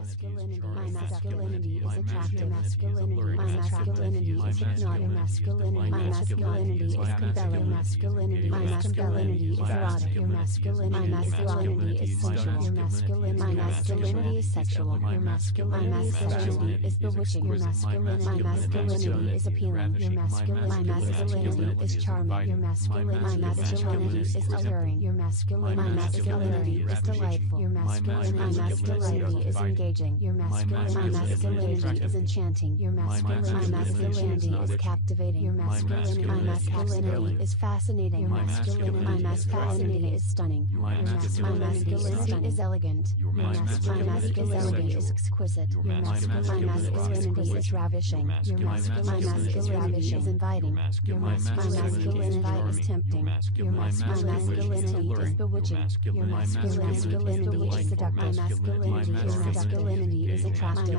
My masculinity is attractive. My masculinity is hypnotic. My masculinity is compelling. My masculinity is erotic. My masculinity is sensual. My masculinity is sexual. My masculinity is bewitching. My masculinity is appealing. My masculinity is charming. My masculinity is alluring. My masculinity is delightful. My masculinity is engaging. My masculinity is enchanting. My masculinity is captivating. My masculinity is fascinating. My masculinity is stunning. My masculinity is elegant. My masculinity is exquisite. My masculinity is ravishing. My masculinity is inviting. My masculinity is tempting. My masculinity is bewitching. My masculinity is seductive. My masculinity is attractive.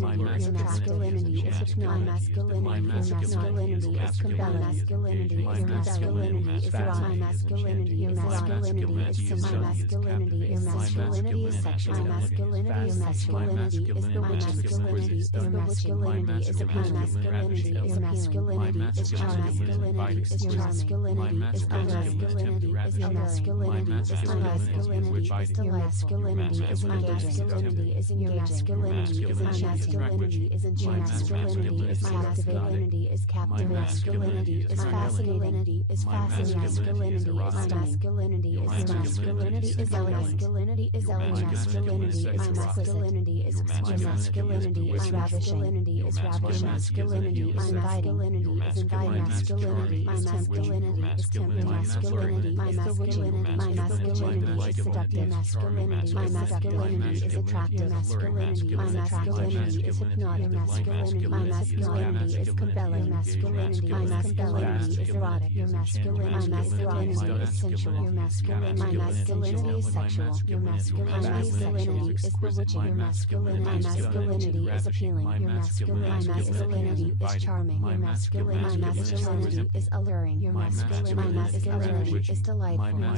My masculinity is hypnotic. My masculinity is compelling. My masculinity is erotic. My masculinity is sensual. My masculinity is sexual. My masculinity is bewitching. My masculinity is appealing. My masculinity is masculinity is charming. Your masculinity is masculinity is your masculinity is masculinity is the masculinity is masculinity is your masculinity is masculinity is your masculinity is masculinity is captive. Masculinity is fascinating. Is fascinating. Masculinity is masculinity is masculinity is masculinity is masculinity is masculinity is your masculinity is ravishing. Is ravishing. Masculinity is inviting. Is inviting. Masculinity is masculinity is tempting. Masculinity is bewitching. My masculinity is seductive. Masculinity. My masculinity is attractive. Masculinity. My masculinity is hypnotic. Masculinity. My masculinity is compelling. Masculinity. My masculinity is erotic. Your masculinity. My masculinity is sensual. Your masculinity. My masculinity is sexual. Your masculinity is bewitching. Your masculinity. My masculinity is appealing. Your masculinity. My masculinity is charming. Your masculinity. My masculinity is alluring. Your masculinity. My masculinity is delightful. My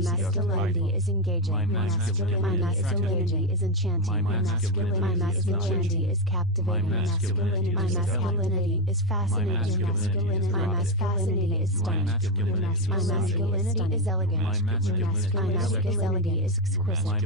masculinity is engaging. My masculinity is enchanting. My masculinity is captivating. My masculinity is fascinating. My masculinity is stunning. My masculinity is elegant. My masculinity is exquisite.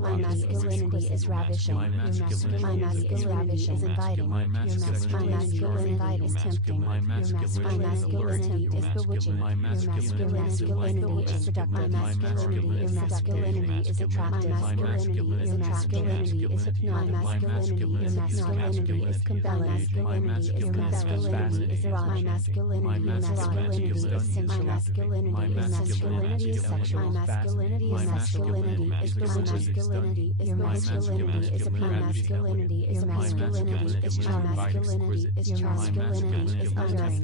My masculinity is ravishing. My masculinity is inviting. My masculinity is tempting. My masculinity is bewitching. Your masculinity is seductive. Your masculinity is attractive. Your masculinity is hypnotic. Your masculinity is compelling. Your masculinity is erotic. Your masculinity is sensual. Your masculinity is sexual. Your masculinity is bewitching. Your masculinity is appealing. Your masculinity is charming. Your masculinity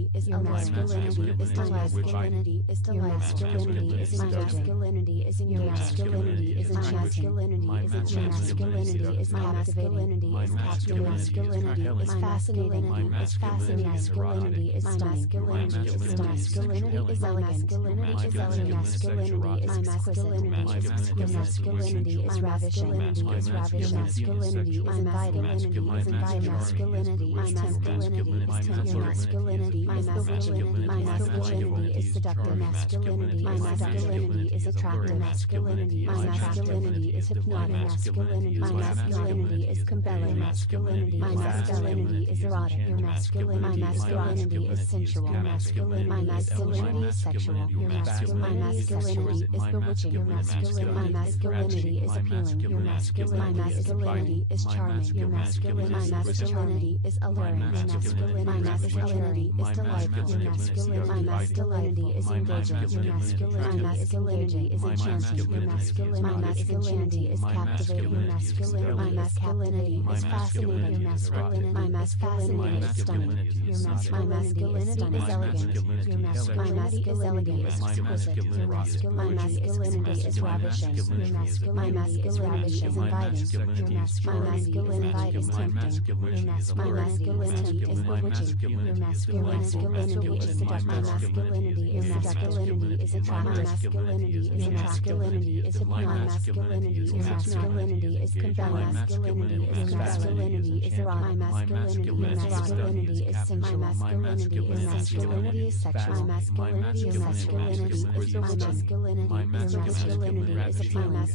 is alluring. Your masculinity is masculinity is the masculinity is masculinity is in your masculinity is enchanting. Your masculinity is captivating. Your masculinity is fascinating. Is fascinating. Masculinity is stunning. Masculinity is elegant. Your masculinity is exquisite. Your masculinity is ravishing. Your masculinity is inviting. Your masculinity is tempting. Your masculinity is bewitching. My masculinity is seductive. Masculinity. My masculinity is attractive. Masculinity. My masculinity is hypnotic. Masculinity. My masculinity is compelling. Masculinity. My masculinity is erotic. Your masculinity. My masculinity is sensual. Masculinity. My masculinity is sexual. Your masculinity is bewitching. Your masculinity. My masculinity is appealing. Your masculinity. My masculinity is charming. Your masculinity. My masculinity is alluring. Your masculinity. My masculinity is delightful. Your masculinity. My masculinity is engaging. Your masculinity. My masculinity is enchanting. Your masculinity. My masculinity is captivating. Your masculinity. My masculinity is fascinating. Your masculinity. My masculinity is stunning. My masculinity is elegant. Your masculinity is exquisite. Your masculinity is ravishing. My masculinity is inviting. My masculinity is tempting. My masculinity is bewitching. Your masculinity is seductive. My masculinity is attractive. Your masculinity masculinity is hypnotic. Masculinity is compelling. Masculinity is erotic. Masculinity is sensual. Masculinity is sexual. Masculinity is masculinity is masculinity. Masculinity is appealing.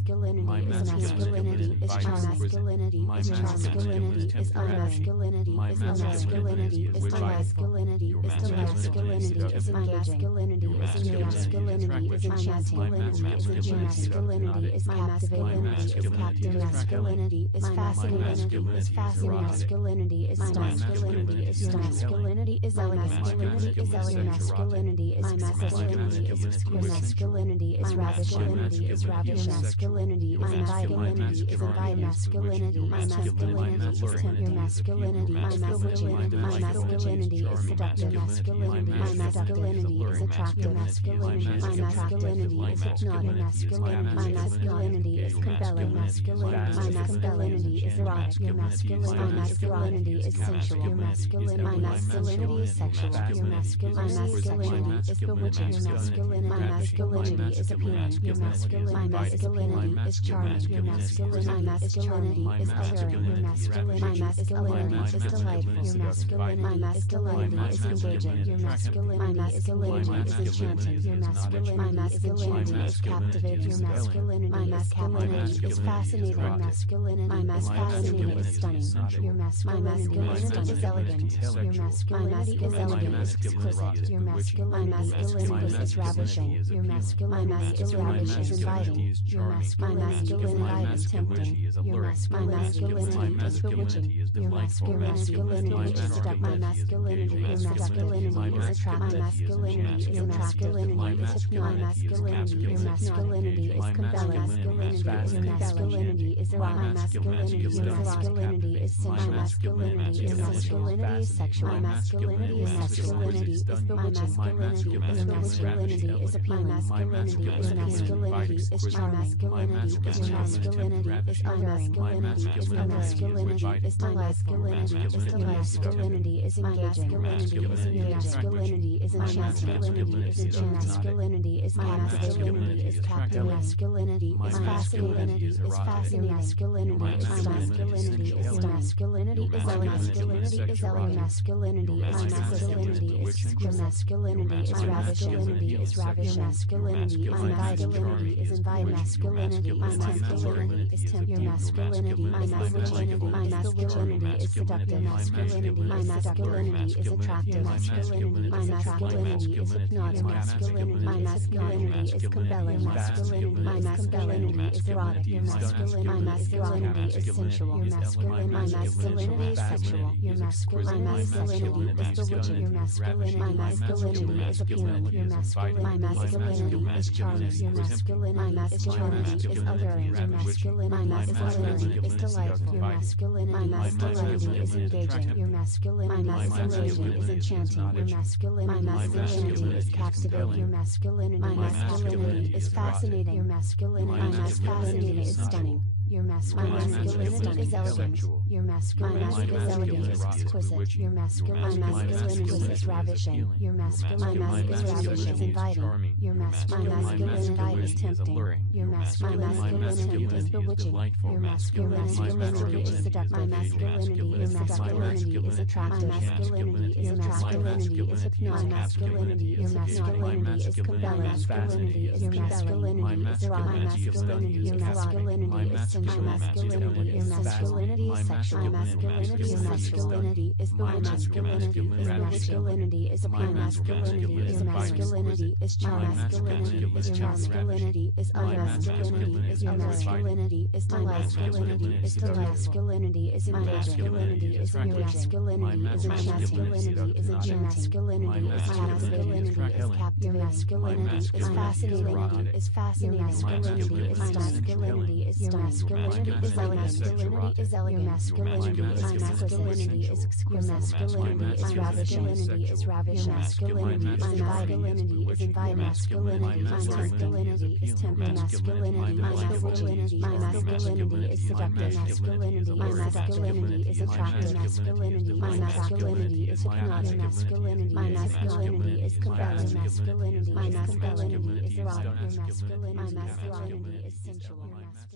Masculinity is charm. Masculinity is masculinity is masculinity is masculinity is masculinity is masculinity is masculinity is masculinity is enchanting. Masculinity is captivating. Masculinity is fascinating. Masculinity is masculinity is masculinity is elegant. Masculinity is elegant. Masculinity is masculinity is masculinity is ravishing. Masculinity is inviting. Masculinity is masculinity is tender. Masculinity is bewitching. Masculinity is seductive. Masculinity is attractive. Masculinity is hypnotic. Masculinity is compelling. Masculinity is erotic. Masculinity is sensual. Masculinity is sexual. Masculinity is bewitching. Masculinity is appealing. Masculinity is charming. Masculinity is alluring. Masculinity is delightful. Masculinity is engaging. Masculinity is enchanting. Masculinity is captivating. Masculinity is fascinating. Masculinity is stunning. Masculinity is elegant. Masculinity is exquisite. Masculinity is ravishing. Masculinity is inviting. Masculinity is tempting. Masculinity is bewitching. Masculinity is seductive. Masculinity is attractive. Masculinity is hypnotic. Masculinity is compelling. Masculinity is erotic. Masculinity is sensual. Masculinity is sexual. Masculinity is bewitching. Masculinity is appealing. Masculinity is charming. Masculinity is masculinity is masculinity is masculinity is masculinity is engaging. Masculinity is enchanting. Masculinity is captivating. Masculinity is fascinating. Masculinity is masculinity is masculinity is elegant. Masculinity is elegant. Masculinity is masculinity is ravishing. Masculinity is inviting. Masculinity is tempting. Masculinity is seductive. Masculinity is attractive. Masculinity is hypnotic. Masculinity is compelling. Masculinity is erotic. Masculinity is sensual. Masculinity is sexual. Masculinity is bewitching. Masculinity is appealing. Masculinity is charming. Masculinity is alluring. Masculinity is delightful. Masculinity is engaging. Masculinity is enchanting. Masculinity is captivating. Masculinity is fascinating. Masculinity is stunning. Your masculinity is elegant. Your masculinity is exquisite. Your masculinity is ravishing. Your masculinity is inviting. Your masculinity is tempting. Your masculinity is bewitching. Your masculinity is seductive. Your masculinity is attractive. Your masculinity is hypnotic. Your masculinity is compelling. Your masculinity is erotic. Your masculinity is sensual. Masculinity is sexual. Masculinity is bewitching. Masculinity is appealing. Masculinity is charming. Masculinity is masculinity is masculinity is delightful. Masculinity is engaging. Masculinity is masculinity is masculinity is captive. Masculinity is fascinating. Masculinity is masculinity is masculinity is elegant. Masculinity is elegant. Masculinity is masculinity is masculinity is ravishing. Masculinity is inviting. Masculinity is tempting. Masculinity is bewitching. Masculinity masculinity is seductive. My masculinity is attractive. My masculinity is hypnotic. My masculinity is compelling. My masculinity is erotic. My masculinity is sensual.